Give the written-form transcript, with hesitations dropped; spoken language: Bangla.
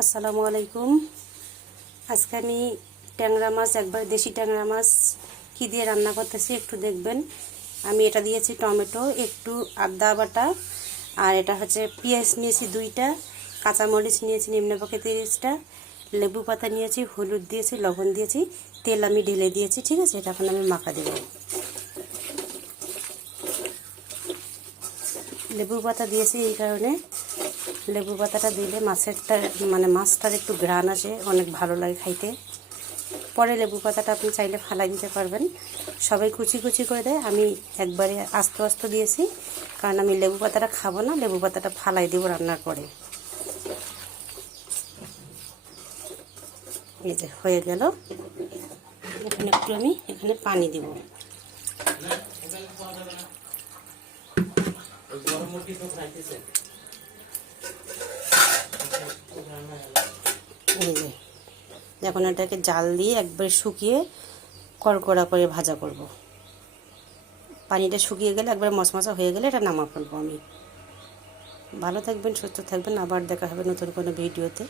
আসসালামু আলাইকুম। আজকে আমি ট্যাংরা মাছ, একবার দেশি ট্যাংরা মাছ কী দিয়ে রান্না করতেছি একটু দেখবেন। আমি এটা দিয়েছি টমেটো, একটু আদা বাটা, আর এটা হচ্ছে পেঁয়াজ নিয়েছি 2টা, কাঁচামরিচ নিয়েছি নিম্নপক্ষে 30টা, লেবু পাতা নিয়েছি, হলুদ দিয়েছি, লবণ দিয়েছি, তেল আমি ঢেলে দিয়েছি। ঠিক আছে, এটা এখন আমি মাখা দেব। লেবু পাতা দিয়েছি এই কারণে, লেবু পাতাটা দিলে মাছেরটা মাছটার একটু ঘ্রাণ আসে, অনেক ভালো লাগে খাইতে। পরে লেবু পাতাটা আপনি চাইলে ফালাই দিতে পারবেন। সবাই কুচি কুচি করে দেয়, আমি একবারে আস্তে আস্তে দিয়েছি, কারণ আমি লেবু পাতাটা খাবো না, লেবু পাতাটা ফালাই দেবো রান্নার পরে। এই যে হয়ে গেল। এখানে একটু আমি পানি দেব। এই যে এখন এটাকে জাল দিয়ে একবার শুকিয়ে কড়কড়া করে ভাজা করব। পানিটা শুকিয়ে গেলে একবার মশমশা হয়ে গেলে এটা নামা ফেলবো আমি। ভালো থাকবেন, সুস্থ থাকবেন, আবার দেখা হবে নতুন কোনো ভিডিওতে।